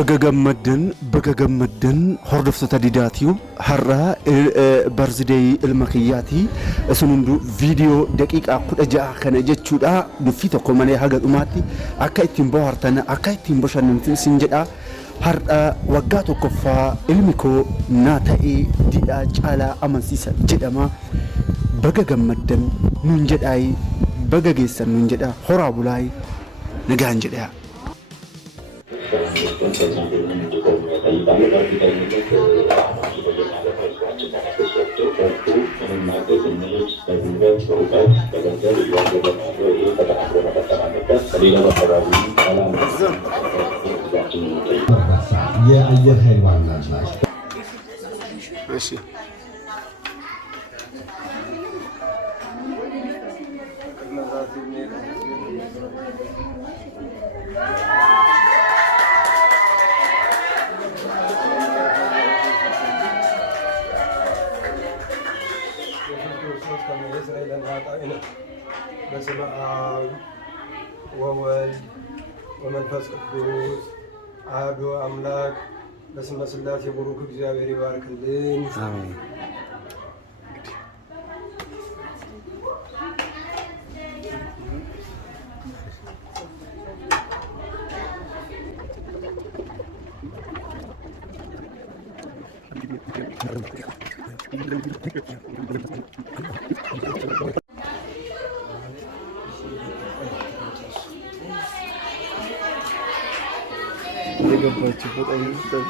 baga gammaddan hordoftoota didaatiyu har'a barzidee ilma kiyyaati isin hundu viidiyoo daqiiqaa 16 kana jechuudha nuffii tokko malee haga dhumaatti akka ittiin bohaartan akka ittiin bashannantan sin jedha har'a waggaa tokkoffaa ilmi koo naa ta'ee didhaa caalaa amansiisa jedhama baga gammaddan nuun jedhaayi baga geessan nuun jedha horaa bulaayi nagaan jedha. የአየር ኃይል ዋና ናቸው። እሺ በስመ አብ ወወልድ ወመንፈስ ቅዱስ አሐዱ አምላክ በስመ ሥላሴ ቡሩክ እግዚአብሔር ይባርክልን። አሜን። የገባችበት አይመስልም።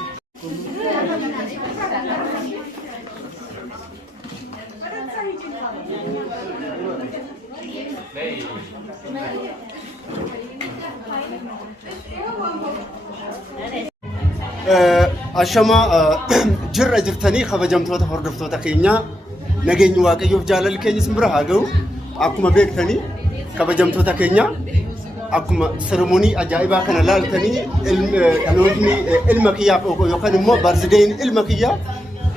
አሸማ ጅራ ጅርተኒ ከበጀምቶታ ሆርዶፍቶታ ኬኛ ነገኝ ዋቀዮፍ ጃለል ኬኝ ስምብራ ሀገው አኩመ ቤክተኒ ከበጀምቶታ ኬኛ akkuma seremonii ajaa'ibaa kana laaltanii dhaloonni ilma kiyyaaf yookaan immoo barzideen ilma kiyyaa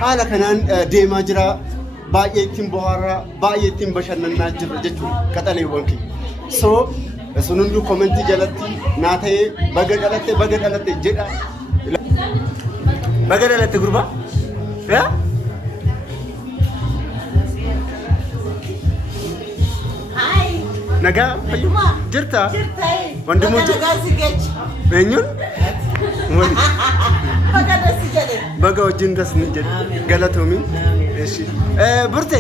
haala kanaan deemaa jira baay'ee ittiin bohaarraa baay'ee ittiin bashannanaa jirra jechuudha qaxaleewwan kiyya so sun hunduu komentii jalatti naa ta'ee baga dhalatte jedha baga dhalatte gurbaa nagaa fayyuma jirta wandimu eenyuun baga wajjin das ni jedhe galatoomi eeshi burte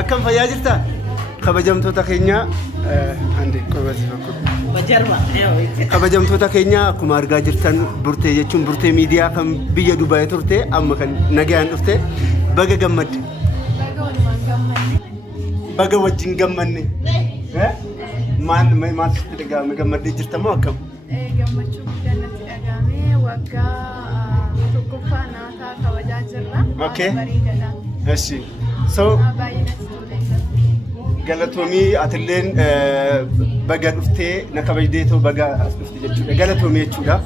akkam fayyaa jirta kabajamtoota keenya ande qobasi bakko kabajamtoota keenya akkuma argaa jirtan burte jechuun burte miidiyaa kan biyya Dubaay turte amma kan nagaan dhufte baga gammadde baga wajjin gammanne maal sitti dhagahame gammaddee jirta moo akkam? Gammachuu guddannatti dhagahame waggaa tokkoffaa naataa kabajaa jirra. Bareedaadha. Eshi so galatoomii atilleen baga dhuftee na kabajdeetoo baga as dhufte jechuudha galatoomii jechuudha.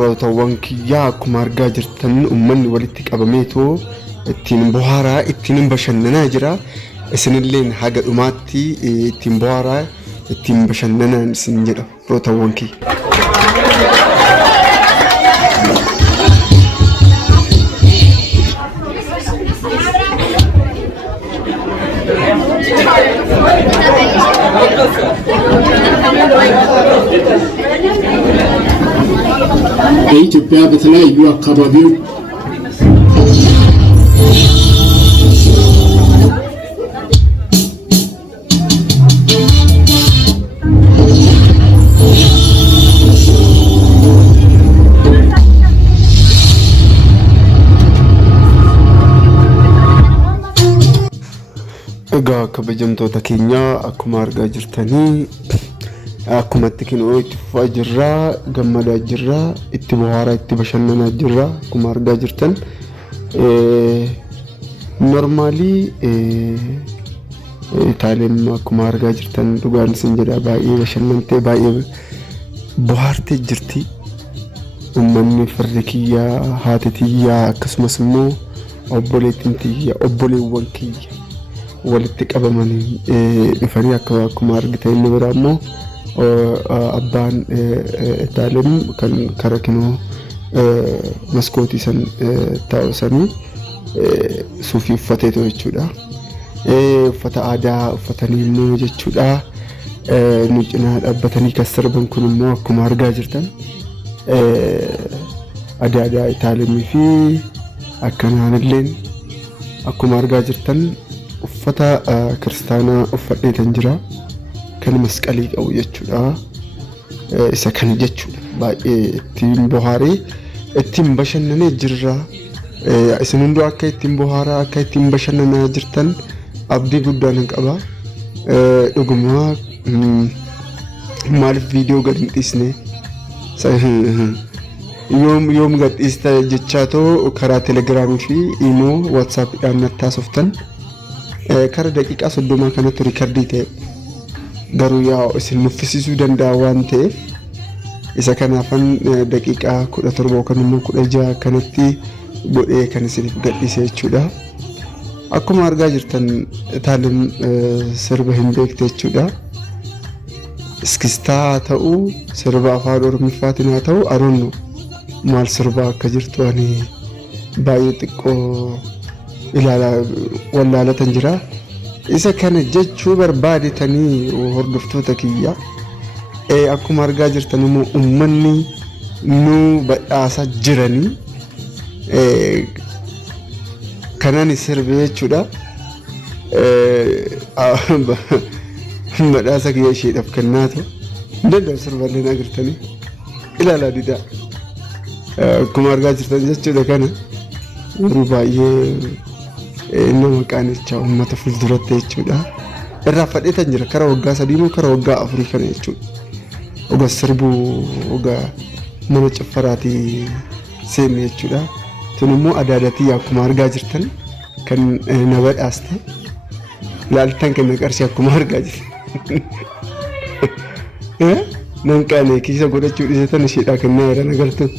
firootawwan kiyyaa akkuma argaa jirtan uummanni walitti qabameetoo ittiin bohaaraa ittiin bashannanaa jira. Isinilleen haga dhumaatti ittiin bohaaraa ittiin bashannanaa isin jedha firootawwan kiyya. በኢትዮጵያ በተለያዩ አካባቢዎች egaa kabajamtoota keenya akkuma argaa jirtanii akkuma itti kinoo itti fufaa jirra gammadaa jirra itti bohaaraa itti bashannanaa jirra akkuma argaa jirtan normaalii Itaaliyaan akkuma argaa jirtan dhugaan isin jedha baay'ee bashannantee baay'ee bohaartee jirti uummanni firri kiyyaa haati tiyyaa akkasumas immoo obboleettiin tiyyaa obboleewwan kiyya walitti qabamanii dhufanii akkuma argitan inni biraa immoo abbaan Itaaliyaan kan kara kinoo maskootii san taa'usanii suufii uffateetu jechuudha. Uffata aadaa uffatanii immoo jechuudha. Nu cinaa dhaabbatanii kan sirban kun immoo akkuma argaa jirtan aadaa Itaaliyanii fi akkanaallee akkuma argaa jirtan uffata kiristaanaa uffadheetan jira kan masqalii qabu jechuudha. Isa kan jechuudha baay'ee ittiin bohaaree ittiin bashannanee jirra. Isin hunduu akka ittiin bohaaraa akka ittiin bashannanaa jirtan abdii guddaan qaba. Dhugumaa maaliif viidiyoo gad hin dhiisne yoom gad dhiista jechaatoo karaa telegiraamii fi imoo waatsaappiidhaan natti haasoftan kara daqiiqaa 30 kanatti riikardii ta'e garuu yaa isin nuffisiisuu danda'a waan ta'eef isa kanaafan daqiiqaa 17 yookaan immoo 16 kanatti godhee kan isiniif gadhiise jechuudha. Akkuma argaa jirtan Itaaliyaan sirba hin beekte jechuudha. Iskistaa ta'uu sirba afaan Oromiffaatiin haa ta'u aroonnu maal sirba akka jirtu ani baay'ee xiqqoo ilaalaa wallaalatan jira. Isa kana jechuu barbaadetanii hordoftoota kiyya akkuma argaa jirtan immoo uummanni nu badhaasaa jiranii kanaan sirbe jechuudha. Badhaasa kiyya isheedhaaf kennaatu danda'u sirballee agartanii ilaalaa didaa akkuma argaa jirtan jechuudha. Kana yeroo baay'ee nama qaanicha uummata fuulduratti jechuudha. Irraa fadheetan jira kara waggaa 3 moo kara waggaa 4 kana jechuudha. Ogaa sirbuu ogaa mana ciffaraatii seenne jechuudha. Tun immoo adaadaatii akkuma argaa jirtan kan na badhaaste laaltan kan qarshii akkuma argaa jirtan. Nan qaanee kiisa godhachuu dhiisetan isheedhaa kennaa jiran agartan.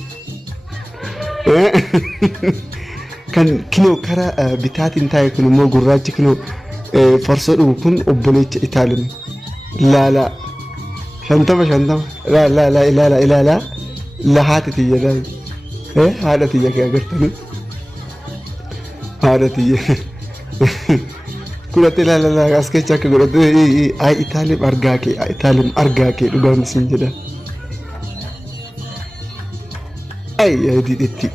Kan kinoo kara bitaatiin taa'e kun immoo gurraachi kinoo farsoo dhugu kun obboleecha Itaaliyaan ilaalaa 50 ilaalaa lahaati tiyya haadha tiyya kee agartanii haadha tiyya kudhatte ilaalaa as keessa akka godhatte ay Itaaliyaan argaa kee dhugaan isin jedha. Ay didhetti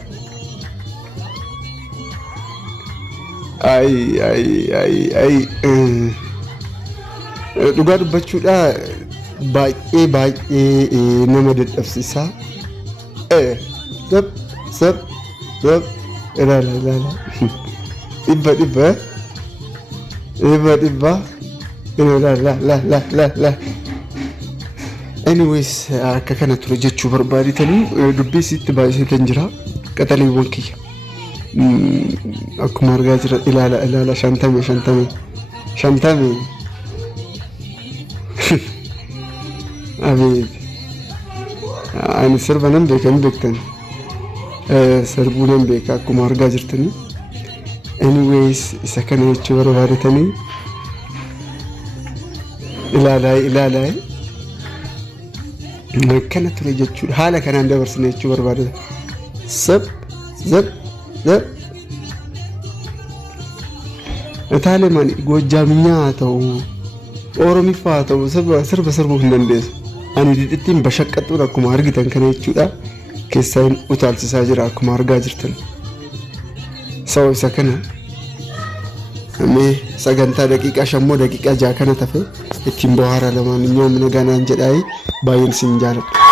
ay dhugaa dubbachuudha baay'ee nama dadhabsiisa. Sab ilala dhibba la anyways akka kana ture jechuu barbaaditanii dubbii sitti baay'iseetan jira qaxaliiwwan kiyya akkuma argaa jira ilaala 50 abeet ani sirba nan beekan beektan sarbuunan beeka akkuma argaa jirtanii. Anyways isa kana jechuu barbaadatanii ilaalaa akkana ture jechuudha. Haala kanaan dabarsine jechuu barbaadata. Zap. Utaalee maali Goojaaminyaa haa ta'u Oromiffaa haa ta'u sirba sirbuu hin dandeessu. Ani didhittiin bashaqqaxuun akkuma argitan kana jechuudha. Keessaan utaalchisaa jira akkuma argaa jirtan. Sababa isa kana sagantaa daqiiqaa 5 moo daqiiqaa 6 kana tafe ittiin bohaara lamaan nyaamna ganaan jedhaayi baay'een sin jaaladha.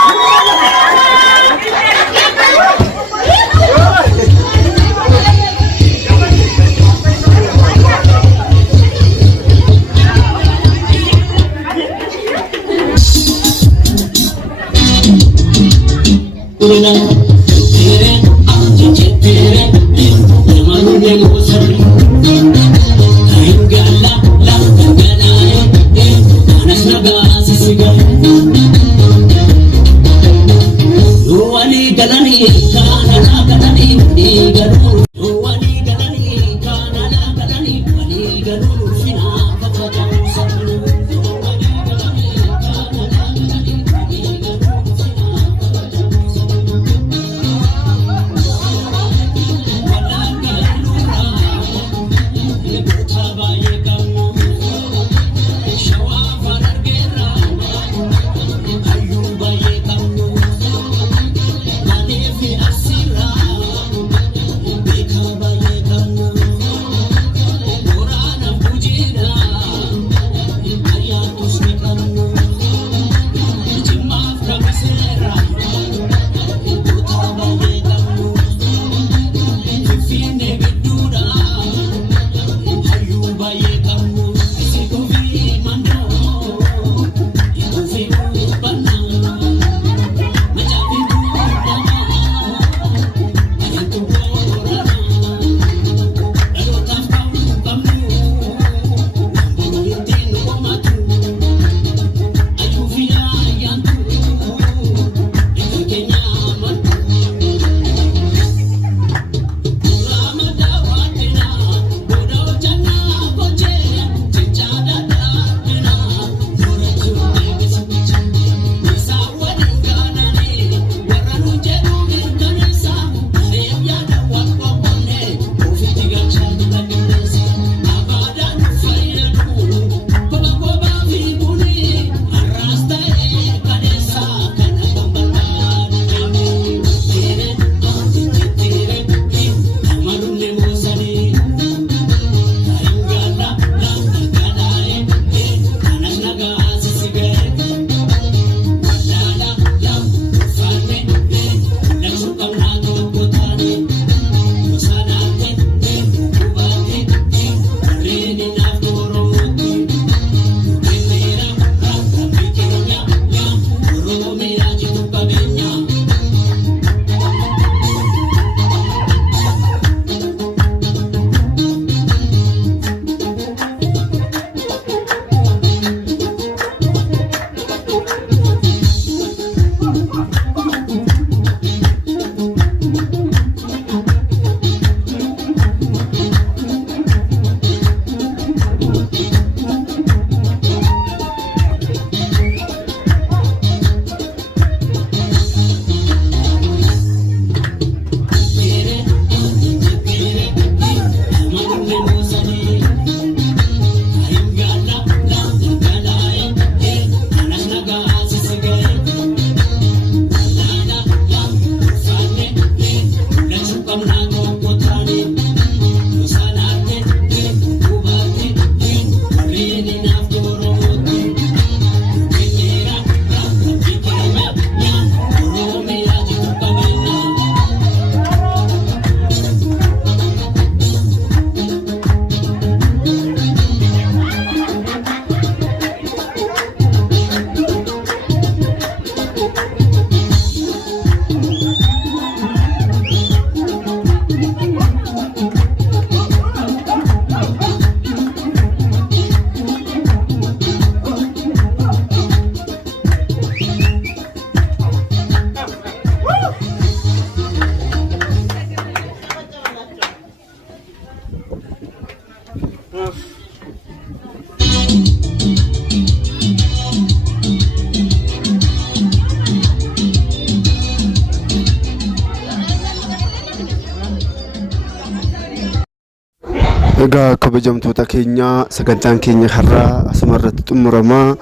Egaa kabajamtoota keenya sagantaan keenya har'aa asumarratti xumuramaa.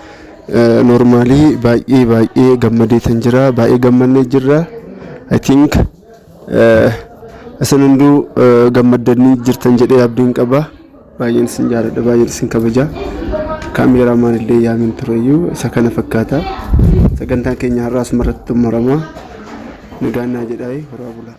Normally baay'ee gammadeetan jira, baay'ee gammannee jirra. I think asan hunduu gammadanii jirtan jedhee abdiin qaba. Baay'een isin jaalladha, baay'een isin kabaja. Kaameramaan illee yaamin tureyyuu isa kana fakkaata. Sagantaan keenya har'aa asumarratti xumuramaa. Nudaannaa jedhaa horaa bulaa.